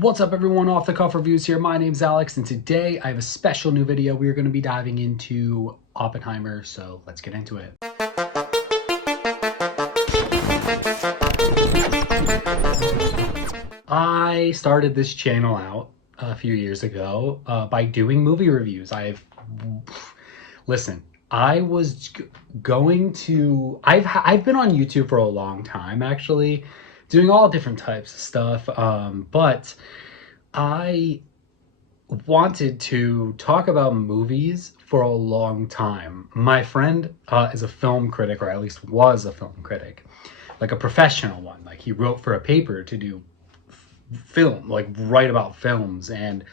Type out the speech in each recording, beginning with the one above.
What's up everyone, Off the Cuff Reviews here. My name's Alex and today I have a special new video. We are going to be diving into Oppenheimer, so let's get into it. I started this channel out a few years ago by doing movie reviews. Listen, I was going to, I've been on YouTube for a long time actually, doing all different types of stuff, but I wanted to talk about movies for a long time. My friend is a film critic, or at least was a film critic, like a professional one. Like he wrote for a paper to do film, like write about films. And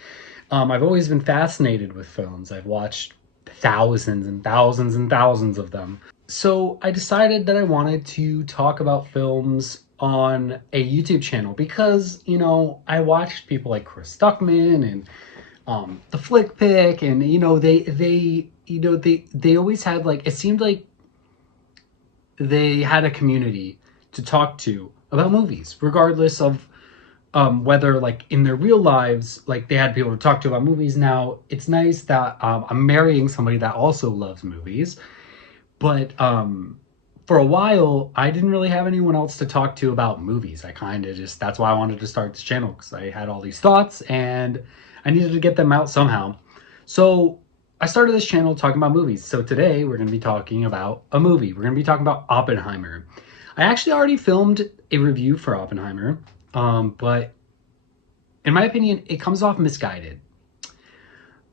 I've always been fascinated with films. I've watched thousands and thousands and thousands of them. So I decided that I wanted to talk about films on a YouTube channel because, you know, I watched people like Chris Stuckman and the Flick Pick, and they always had, like, it seemed like they had a community to talk to about movies, regardless of whether, like, in their real lives, like, they had people to talk to about movies. Now it's nice that I'm marrying somebody that also loves movies, but for a while I didn't really have anyone else to talk to about movies. I kind of just, that's why I wanted to start this channel, because I had all these thoughts and I needed to get them out somehow. So I started this channel talking about movies. So today we're going to be talking about a movie. We're going to be talking about Oppenheimer. I actually already filmed a review for Oppenheimer, but in my opinion, it comes off misguided.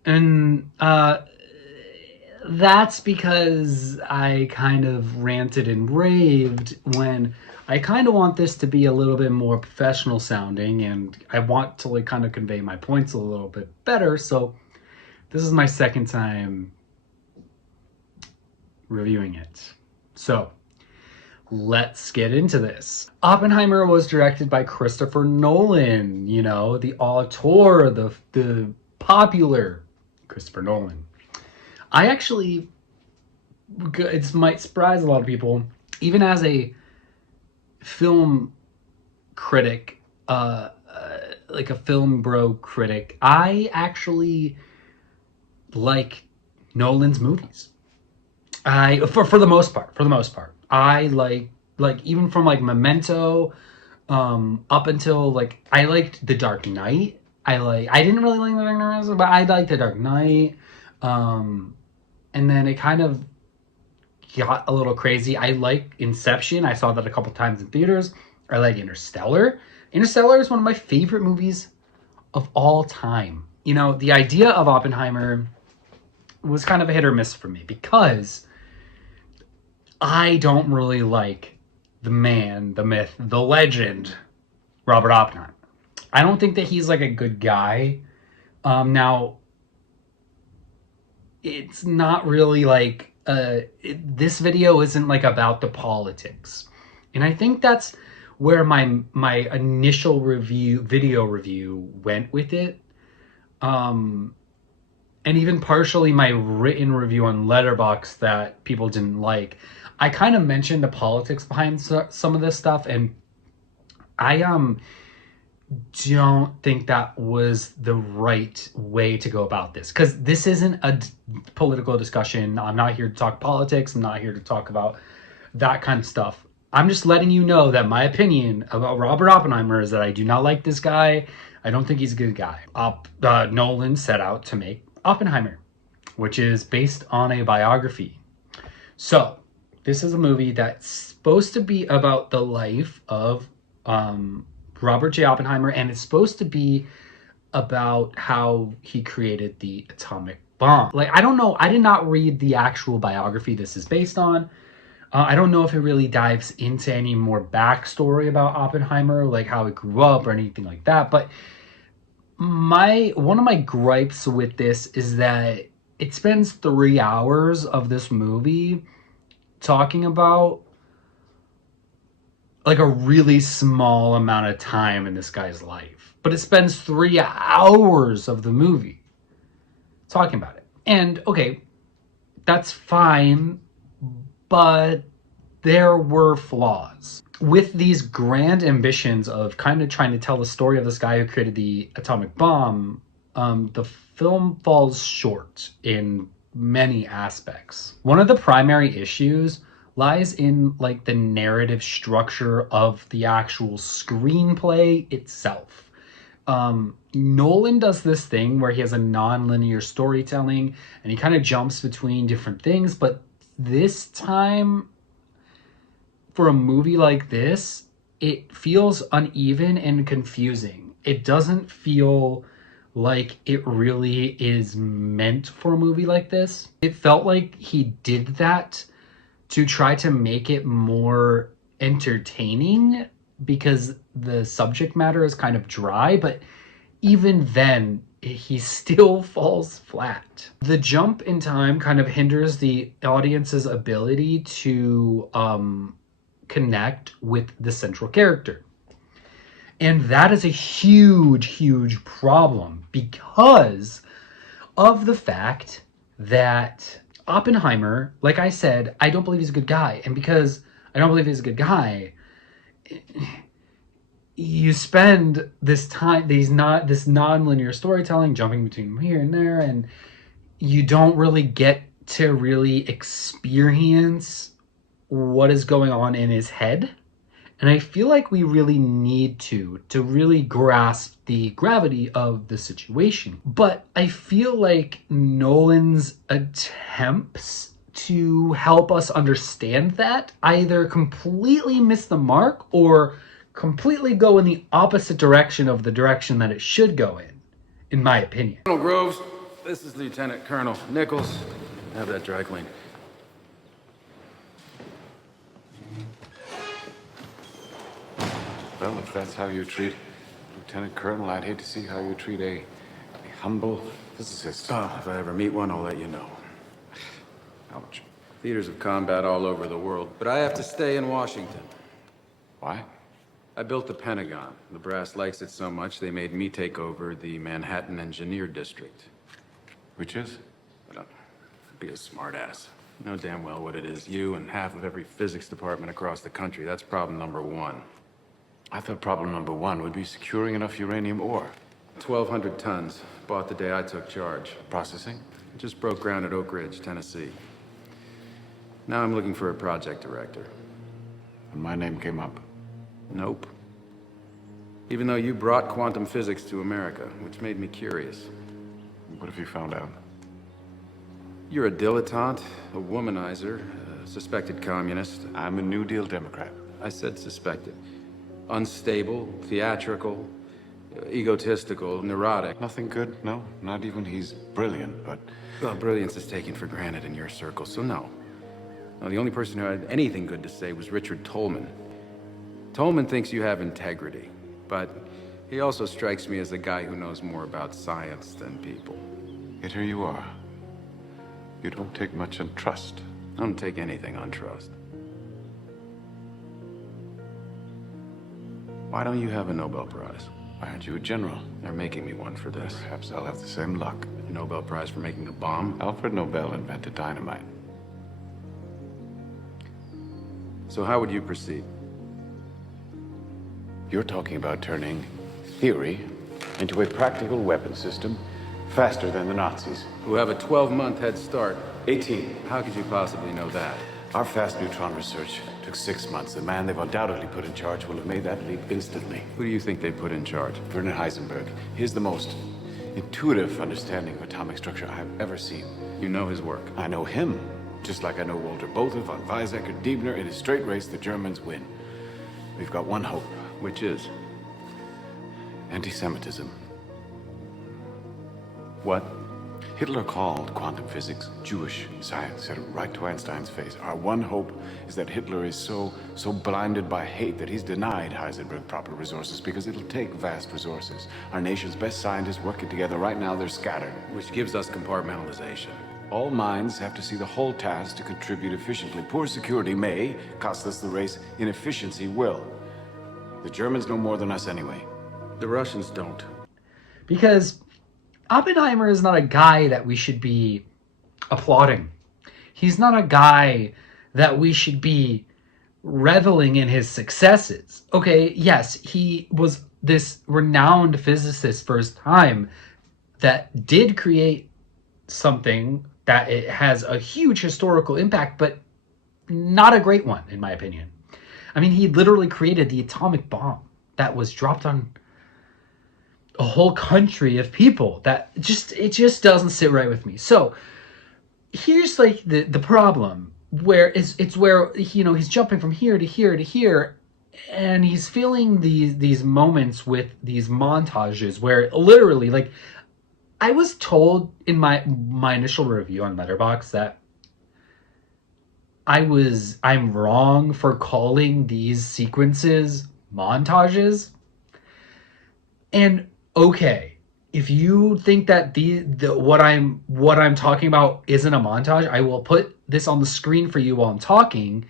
And that's because I kind of ranted and raved when I kind of want this to be a little bit more professional sounding, and I want to, like, kind of convey my points a little bit better. So this is my second time reviewing it. So let's get into this. Oppenheimer was directed by Christopher Nolan, you know, the auteur, the popular Christopher Nolan. I actually, it might surprise a lot of people, even as a film critic, like a film bro critic, I actually like Nolan's movies. For the most part, I like even from like Memento, up until, like, I liked The Dark Knight. I didn't really like The Dark Knight, but I liked The Dark Knight. And then it kind of got a little crazy. I like Inception. I saw that a couple times in theaters. I like Interstellar. Interstellar is one of my favorite movies of all time. You know, the idea of Oppenheimer was kind of a hit or miss for me because I don't really like the man, the myth, the legend, Robert Oppenheimer. I don't think that he's, like, a good guy. Now, it's not really like this video isn't like about the politics, and I think that's where my initial video review went with it, and even partially my written review on Letterboxd that people didn't like. I kind of mentioned the politics behind some of this stuff, and I don't think that was the right way to go about this, because this isn't a political discussion. I'm not here to talk politics. I'm not here to talk about that kind of stuff. I'm just letting you know that my opinion about Robert Oppenheimer is that I do not like this guy. I don't think he's a good guy. Nolan set out to make Oppenheimer, which is based on a biography. So this is a movie that's supposed to be about the life of Robert J. Oppenheimer, and it's supposed to be about how he created the atomic bomb. Like, I don't know. I did not read the actual biography this is based on. I don't know if it really dives into any more backstory about Oppenheimer, like how he grew up or anything like that. But one of my gripes with this is that it spends 3 hours of this movie talking about, like, a really small amount of time in this guy's life, but it spends 3 hours of the movie talking about it. And okay, that's fine, but there were flaws. With these grand ambitions of kind of trying to tell the story of this guy who created the atomic bomb, the film falls short in many aspects. One of the primary issues lies in like the narrative structure of the actual screenplay itself. Nolan does this thing where he has a non-linear storytelling and he kind of jumps between different things, but this time for a movie like this, it feels uneven and confusing. It doesn't feel like it really is meant for a movie like this. It felt like he did that to try to make it more entertaining because the subject matter is kind of dry, but even then, he still falls flat. The jump in time kind of hinders the audience's ability to connect with the central character. And that is a huge, huge problem because of the fact that Oppenheimer, like I said, I don't believe he's a good guy. And because I don't believe he's a good guy, you spend this time, this non-linear storytelling, jumping between here and there, and you don't really get to really experience what is going on in his head. And I feel like we really need to really grasp the gravity of the situation. But I feel like Nolan's attempts to help us understand that either completely miss the mark or completely go in the opposite direction of the direction that it should go in my opinion. Colonel Groves, this is Lieutenant Colonel Nichols. Have that dry cleaned. Well, if that's how you treat Lieutenant Colonel, I'd hate to see how you treat a humble physicist. If I ever meet one, I'll let you know. Ouch. Theaters of combat all over the world, but I have to stay in Washington. Why? I built the Pentagon. The brass likes it so much, they made me take over the Manhattan Engineer District. Which is? I don't be a smartass. You know damn well what it is. You and half of every physics department across the country. That's problem number one. I thought problem number one would be securing enough uranium ore. 1,200 tons. Bought the day I took charge. Processing? Just broke ground at Oak Ridge, Tennessee. Now I'm looking for a project director. And my name came up. Nope. Even though you brought quantum physics to America, which made me curious. What if you found out? You're a dilettante, a womanizer, a suspected communist. I'm a New Deal Democrat. I said suspected. Unstable, theatrical, egotistical, neurotic. Nothing good? No? Not even he's brilliant, but... Well, brilliance is taken for granted in your circle, so no. No, the only person who had anything good to say was Richard Tolman. Tolman thinks you have integrity, but he also strikes me as a guy who knows more about science than people. Yet here you are. You don't take much on trust. I don't take anything on trust. Why don't you have a Nobel Prize? Why aren't you a general? They're making me one for this. Perhaps I'll have the same luck. A Nobel Prize for making a bomb? Alfred Nobel invented dynamite. So how would you proceed? You're talking about turning theory into a practical weapon system faster than the Nazis. Who have a 12-month head start. 18. How could you possibly know that? Our fast neutron research took 6 months. The man they've undoubtedly put in charge will have made that leap instantly. Who do you think they put in charge? Werner Heisenberg. He's the most intuitive understanding of atomic structure I've ever seen. You know his work. I know him, just like I know Walter Botha, von Weizsäcker, Diebner. In a straight race, the Germans win. We've got one hope. Which is? Anti-Semitism. What? Hitler called quantum physics Jewish science, said it right to Einstein's face. Our one hope is that Hitler is so blinded by hate that he's denied Heisenberg proper resources, because it'll take vast resources. Our nation's best scientists working together right now, they're scattered. Which gives us compartmentalization. All minds have to see the whole task to contribute efficiently. Poor security may cost us the race, inefficiency will. The Germans know more than us anyway. The Russians don't. Because Oppenheimer is not a guy that we should be applauding. He's not a guy that we should be reveling in his successes. Okay, yes, he was this renowned physicist for his time that did create something that it has a huge historical impact, but not a great one, in my opinion. I mean, he literally created the atomic bomb that was dropped on a whole country of people. That just, it just doesn't sit right with me. So here's like the problem, where it's where, you know, he's jumping from here to here to here, and he's filling these moments with these montages where literally, like, I was told in my initial review on Letterboxd that I'm wrong for calling these sequences montages. And okay, if you think that the what I'm talking about isn't a montage, I will put this on the screen for you while I'm talking,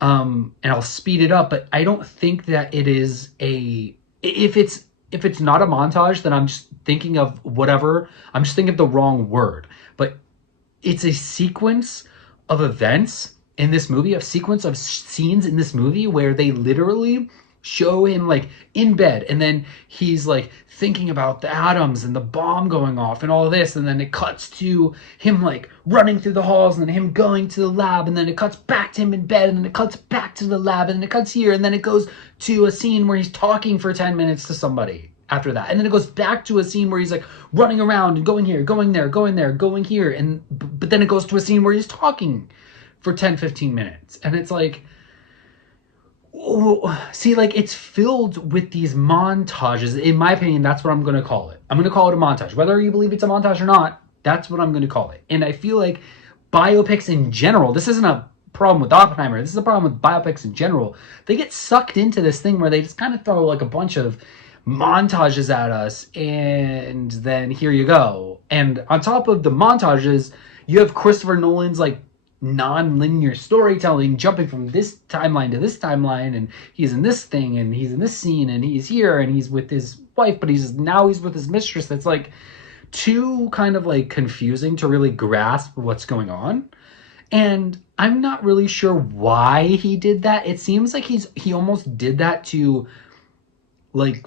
and I'll speed it up. But I don't think that it is a, if it's not a montage, then I'm just thinking of whatever. I'm just thinking of the wrong word. But it's a sequence of events in this movie, a sequence of scenes in this movie where they literally show him like in bed, and then he's like thinking about the atoms and the bomb going off and all this, and then it cuts to him like running through the halls, and then him going to the lab, and then it cuts back to him in bed, and then it cuts back to the lab, and then it cuts here, and then it goes to a scene where he's talking for 10 minutes to somebody after that, and then it goes back to a scene where he's like running around and going here, going there, going there, going here, and but then it goes to a scene where he's talking for 10-15 minutes, and it's like, see, like, it's filled with these montages. In my opinion, that's what I'm going to call it. I'm going to call it a montage. Whether you believe it's a montage or not, that's what I'm going to call it. And I feel like biopics in general, this isn't a problem with Oppenheimer, this is a problem with biopics in general. They get sucked into this thing where they just kind of throw like a bunch of montages at us, and then here you go. And on top of the montages, you have Christopher Nolan's like non-linear storytelling, jumping from this timeline to this timeline, and he's in this thing, and he's in this scene, and he's here, and he's with his wife, but he's with his mistress. That's like too kind of like confusing to really grasp what's going on. And I'm not really sure why he did that. It seems like he almost did that to like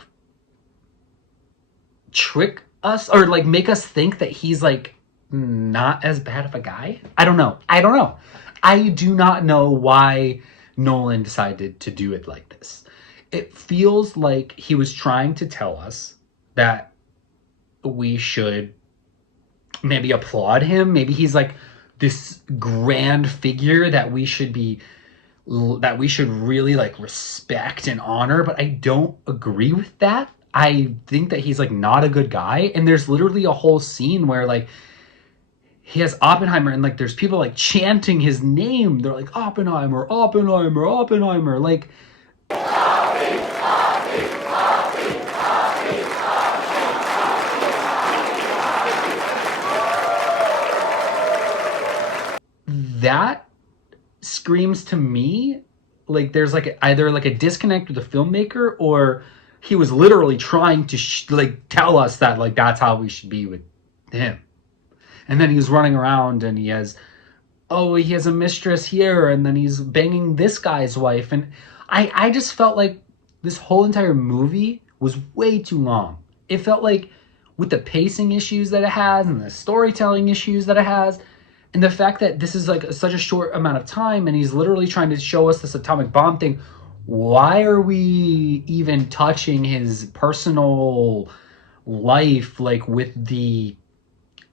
trick us, or like make us think that he's like not as bad of a guy. I don't know. I do not know why Nolan decided to do it like this. It feels like he was trying to tell us that we should maybe applaud him. Maybe he's like this grand figure that we should really like respect and honor, but I don't agree with that. I think that he's like not a good guy, and there's literally a whole scene where like he has Oppenheimer, and like there's people like chanting his name. They're like, Oppenheimer, Oppenheimer, Oppenheimer. Like, that screams to me like there's like either like a disconnect with the filmmaker, or he was literally trying to like tell us that like that's how we should be with him. And then he was running around, and he has a mistress here, and then he's banging this guy's wife. And I just felt like this whole entire movie was way too long. It felt like, with the pacing issues that it has, and the storytelling issues that it has, and the fact that this is like such a short amount of time, and he's literally trying to show us this atomic bomb thing, why are we even touching his personal life, like with the...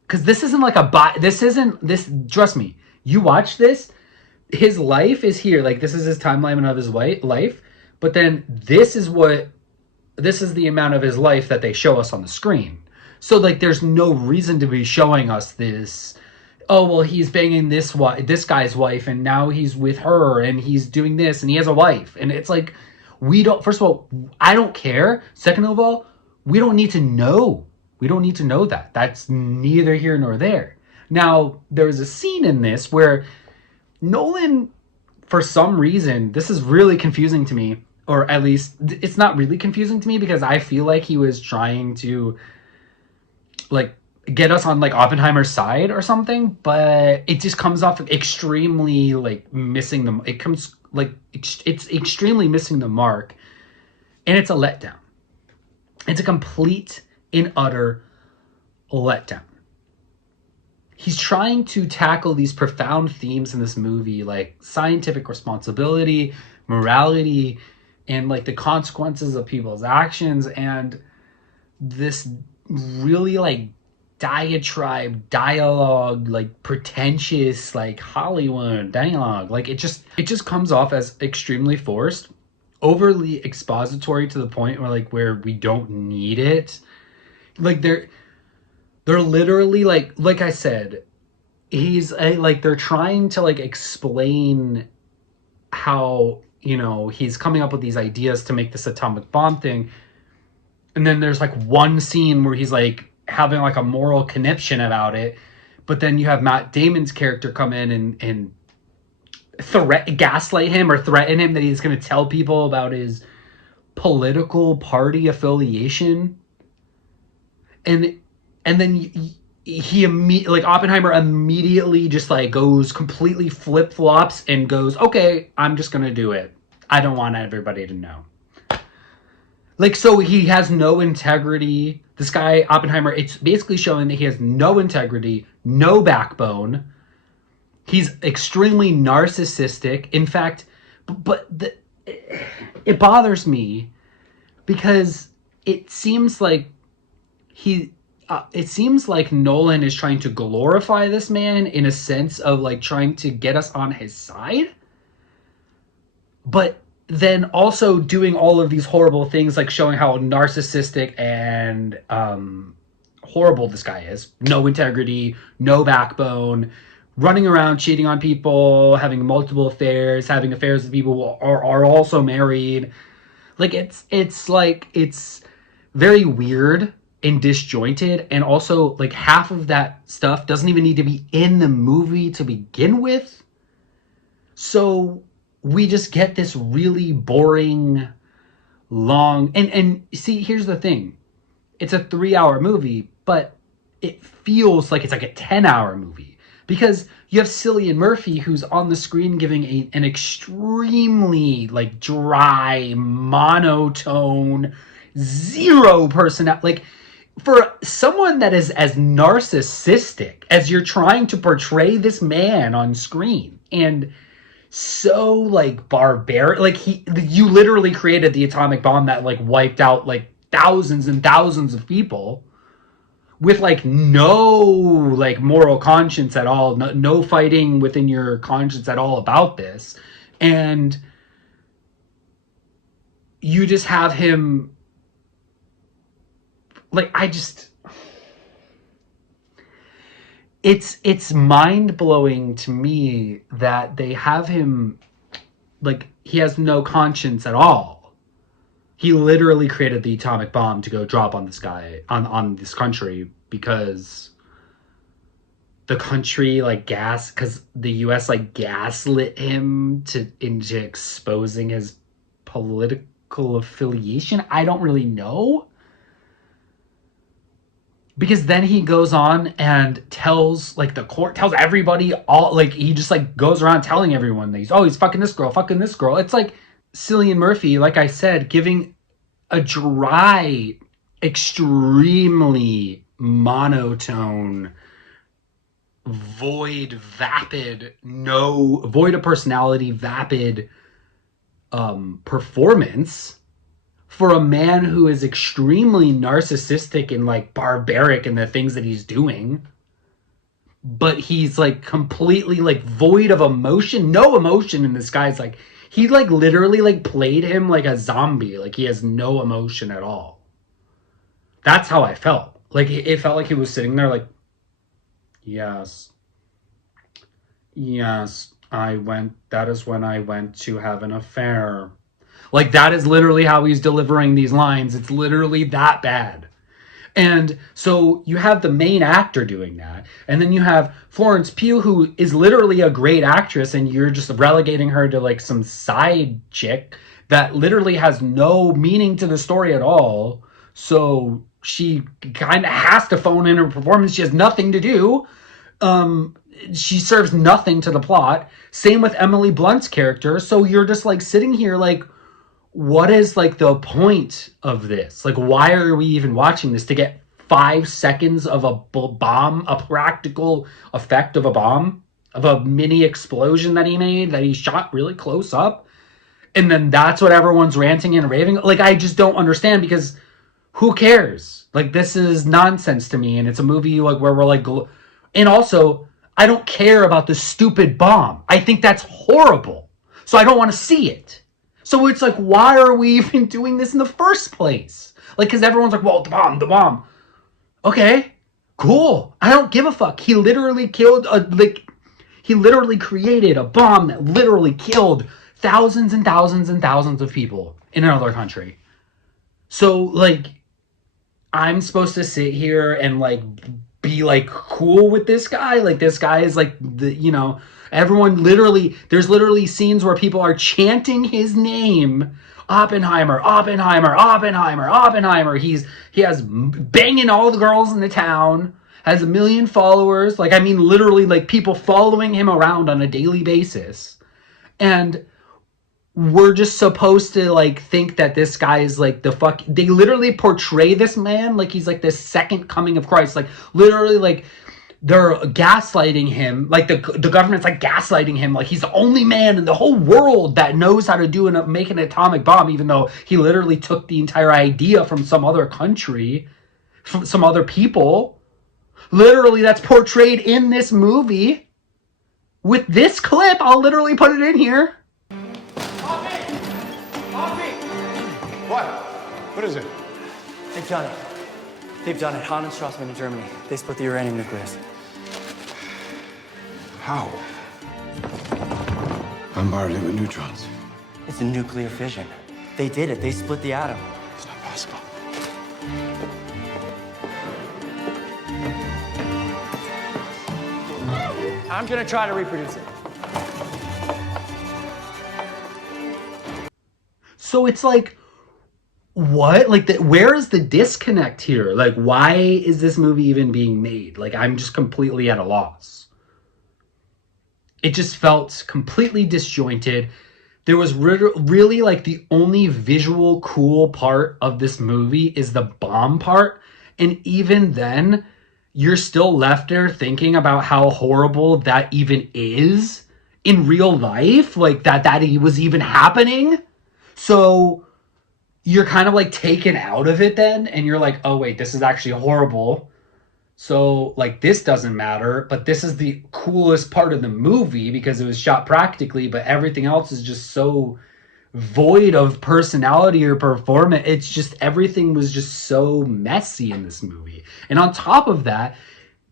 Because this isn't like trust me, you watch this, his life is here, like this is his timeline of his life, but then this is the amount of his life that they show us on the screen. So like there's no reason to be showing us this, oh well, he's banging this guy's wife, and now he's with her, and he's doing this, and he has a wife. And it's like, first of all, I don't care. Second of all, we don't need to know. We don't need to know that. That's neither here nor there. Now, there was a scene in this where Nolan, for some reason, this is really confusing to me, or at least it's not really confusing to me, because I feel like he was trying to like get us on like Oppenheimer's side or something, but it just comes off extremely like missing them. It comes like it's extremely missing the mark, and it's a letdown. It's a complete and utter letdown. He's trying to tackle these profound themes in this movie, like scientific responsibility, morality, and like the consequences of people's actions, and this really like dialogue, like pretentious, like Hollywood dialogue. Like it just comes off as extremely forced, overly expository to the point where we don't need it. Like they're literally like I said, they're trying to like explain how, you know, he's coming up with these ideas to make this atomic bomb thing. And then there's like one scene where he's like having like a moral conniption about it. But then you have Matt Damon's character come in and gaslight him or threaten him that he's going to tell people about his political party affiliation. And then like Oppenheimer immediately just like goes completely flip-flops and goes, okay, I'm just gonna do it. I don't want everybody to know. Like, so he has no integrity. This guy, Oppenheimer, it's basically showing that he has no integrity, no backbone. He's extremely narcissistic. In fact, it bothers me because it seems like Nolan is trying to glorify this man in a sense of like trying to get us on his side, but then also doing all of these horrible things, like showing how narcissistic and horrible this guy is. No integrity, no backbone, running around cheating on people, having multiple affairs, having affairs with people who are also married. Like it's very weird and disjointed, and also like half of that stuff doesn't even need to be in the movie to begin with. So we just get this really boring, long, and see, here's the thing. It's a 3-hour movie, but it feels like it's like a 10-hour movie because you have Cillian Murphy who's on the screen giving an extremely like dry, monotone, zero personality. Like, for someone that is as narcissistic as you're trying to portray this man on screen, and so like barbaric, like you literally created the atomic bomb that like wiped out like thousands and thousands of people with like no like moral conscience at all, no fighting within your conscience at all about this, and you just have him like, it's mind-blowing to me that they have him like he has no conscience at all. He literally created the atomic bomb to go drop on this guy, on this country, because the country like because the US like gaslit him into exposing his political affiliation. I don't really know. Because then he goes on and tells like the court, tells everybody, all like he just like goes around telling everyone that he's fucking this girl, fucking this girl. It's like Cillian Murphy, like I said, giving a dry, extremely monotone, void of personality, vapid performance for a man who is extremely narcissistic and like barbaric in the things that he's doing, but he's like completely like void of emotion, no emotion in this guy's like, he like literally like played him like a zombie, like he has no emotion at all. That's how I felt. Like it felt like he was sitting there like, yes, that is when I went to have an affair. Like, that is literally how he's delivering these lines. It's literally that bad. And so you have the main actor doing that. And then you have Florence Pugh, who is literally a great actress, and you're just relegating her to like some side chick that literally has no meaning to the story at all. So she kind of has to phone in her performance. She has nothing to do. she serves nothing to the plot. Same with Emily Blunt's character. So you're just like sitting here like, what is like the point of this? Like, why are we even watching this? To get 5 seconds of a bomb, a practical effect of a bomb, of a mini explosion that he made, that he shot really close up? And then that's what everyone's ranting and raving. Like, I just don't understand, because who cares? Like, this is nonsense to me. And it's a movie like where we're like, and also, I don't care about the stupid bomb. I think that's horrible. So I don't want to see it. So it's like, why are we even doing this in the first place? Like, because everyone's like, well, the bomb. Okay, cool. I don't give a fuck. He literally he literally created a bomb that literally killed thousands and thousands and thousands of people in another country. So, like, I'm supposed to sit here and, like, be, like, cool with this guy? Like, this guy is, like, everyone literally, there's literally scenes where people are chanting his name. Oppenheimer. He has banging all the girls in the town, has 1 million followers. Like, I mean, literally, like, people following him around on a daily basis. And we're just supposed to, like, think that this guy is, like, they literally portray this man like he's, like, the second coming of Christ. Like, literally, like, they're gaslighting him. Like, the government's, like, gaslighting him. Like, he's the only man in the whole world that knows how to make an atomic bomb, even though he literally took the entire idea from some other country, from some other people. Literally, that's portrayed in this movie. With this clip, I'll literally put it in here. What? What is it? They've done it. They've done it. Han and Strassman in Germany. They split the uranium nucleus. How? Bombarded it with neutrons. It's a nuclear fission. They did it. They split the atom. It's not possible. I'm gonna try to reproduce it. So it's like, what? Like, where is the disconnect here? Like, why is this movie even being made? Like, I'm just completely at a loss. It just felt completely disjointed. There was really, like, the only visual cool part of this movie is the bomb part. And even then, you're still left there thinking about how horrible that even is in real life. Like, that was even happening. So you're kind of, like, taken out of it then, and you're like, oh wait, this is actually horrible. So, like, this doesn't matter, but this is the coolest part of the movie because it was shot practically, but everything else is just so void of personality or performance. It's just, everything was just so messy in this movie. And on top of that,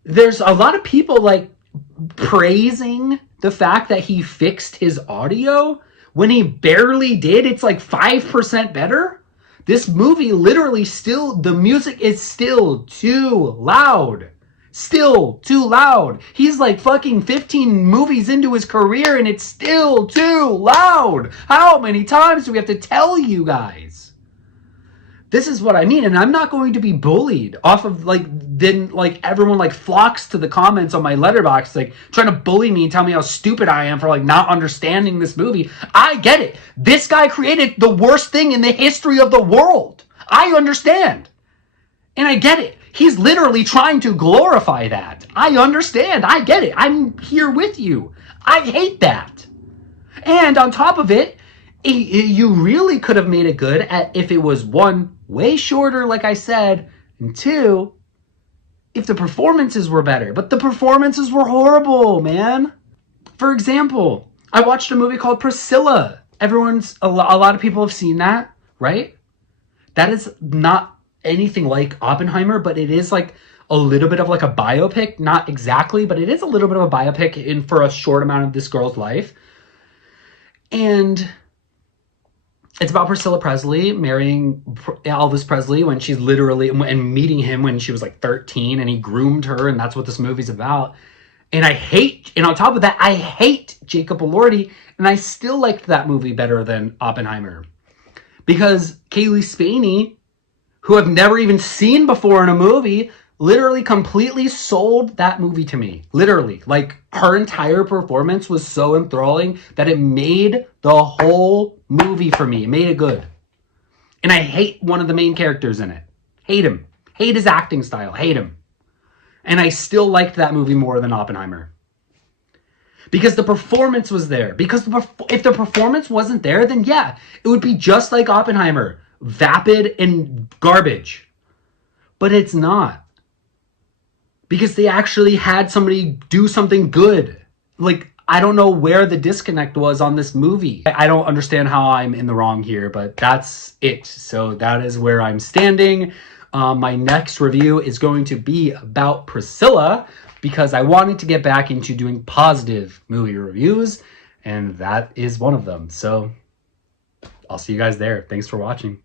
there's a lot of people, like, praising the fact that he fixed his audio when he barely did. It's like 5% better. This movie literally the music is still too loud. Still too loud. He's like fucking 15 movies into his career and it's still too loud. How many times do we have to tell you guys? This is what I mean, and I'm not going to be bullied off of, like, then, like, everyone, like, flocks to the comments on my letterbox, like, trying to bully me and tell me how stupid I am for, like, not understanding this movie. I get it. This guy created the worst thing in the history of the world. I understand. And I get it. He's literally trying to glorify that. I understand. I get it. I'm here with you. I hate that. And on top of it, you really could have made it good if it was, one, way shorter, like I said, and two, if the performances were better. But the performances were horrible, man. For example, I watched a movie called Priscilla. A lot of people have seen that, right? That is not anything like Oppenheimer, but it is like a little bit of like a biopic. Not exactly, but it is a little bit of a biopic for a short amount of this girl's life. And it's about Priscilla Presley marrying Elvis Presley when she's literally, and meeting him when she was like 13, and he groomed her, and that's what this movie's about. And on top of that, I hate Jacob Elordi, and I still liked that movie better than Oppenheimer. Because Kaylee Spaney, who I've never even seen before in a movie, literally completely sold that movie to me. Literally. Like, her entire performance was so enthralling that it made the whole movie for me. It made it good. And I hate one of the main characters in it. Hate him. Hate his acting style. Hate him. And I still liked that movie more than Oppenheimer. Because the performance was there. Because if the performance wasn't there, then yeah, it would be just like Oppenheimer. Vapid and garbage. But it's not. Because they actually had somebody do something good. Like, I don't know where the disconnect was on this movie. I don't understand how I'm in the wrong here, but that's it. So that is where I'm standing. My next review is going to be about Priscilla, because I wanted to get back into doing positive movie reviews, and that is one of them. So I'll see you guys there. Thanks for watching.